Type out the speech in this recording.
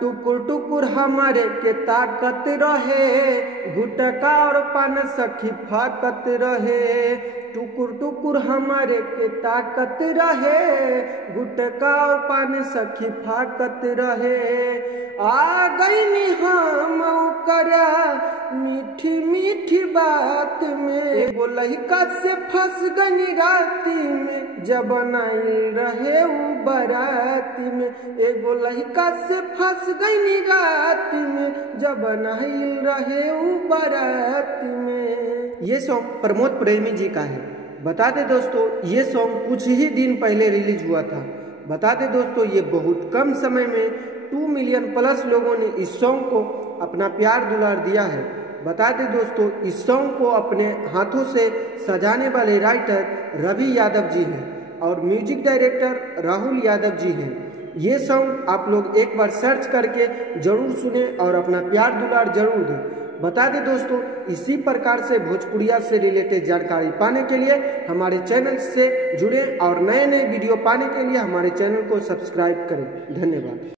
टुकुर टुकुर हमारे के ताकत रहे, गुटका और पान सखी फाकत रहे। टुकुर टुकुर हमारे के ताकत रहे, गुटका और पान सखी फाकत रहे। आ गई हम करा मीठी मीठी बात में, एगो लड़का से फंस गई राती में, जब नाइल रहे उ बराती में। एगो लड़का से फंस गई राती में, जब नाइल रहे उ बराती में। ये सॉन्ग प्रमोद प्रेमी जी का है। बता दे दोस्तों, ये सॉन्ग कुछ ही दिन पहले रिलीज हुआ था। बता दे दोस्तों, ये बहुत कम समय में 2 मिलियन प्लस लोगों ने इस सॉन्ग को अपना प्यार दुलार दिया है। बता दें दोस्तों, इस सॉन्ग को अपने हाथों से सजाने वाले राइटर रवि यादव जी हैं और म्यूजिक डायरेक्टर राहुल यादव जी हैं। ये सॉन्ग आप लोग एक बार सर्च करके जरूर सुने और अपना प्यार दुलार जरूर दें। बता दें दोस्तों, इसी प्रकार से भोजपुरिया से रिलेटेड जानकारी पाने के लिए हमारे चैनल से जुड़ें और नए नए वीडियो पाने के लिए हमारे चैनल को सब्सक्राइब करें। धन्यवाद।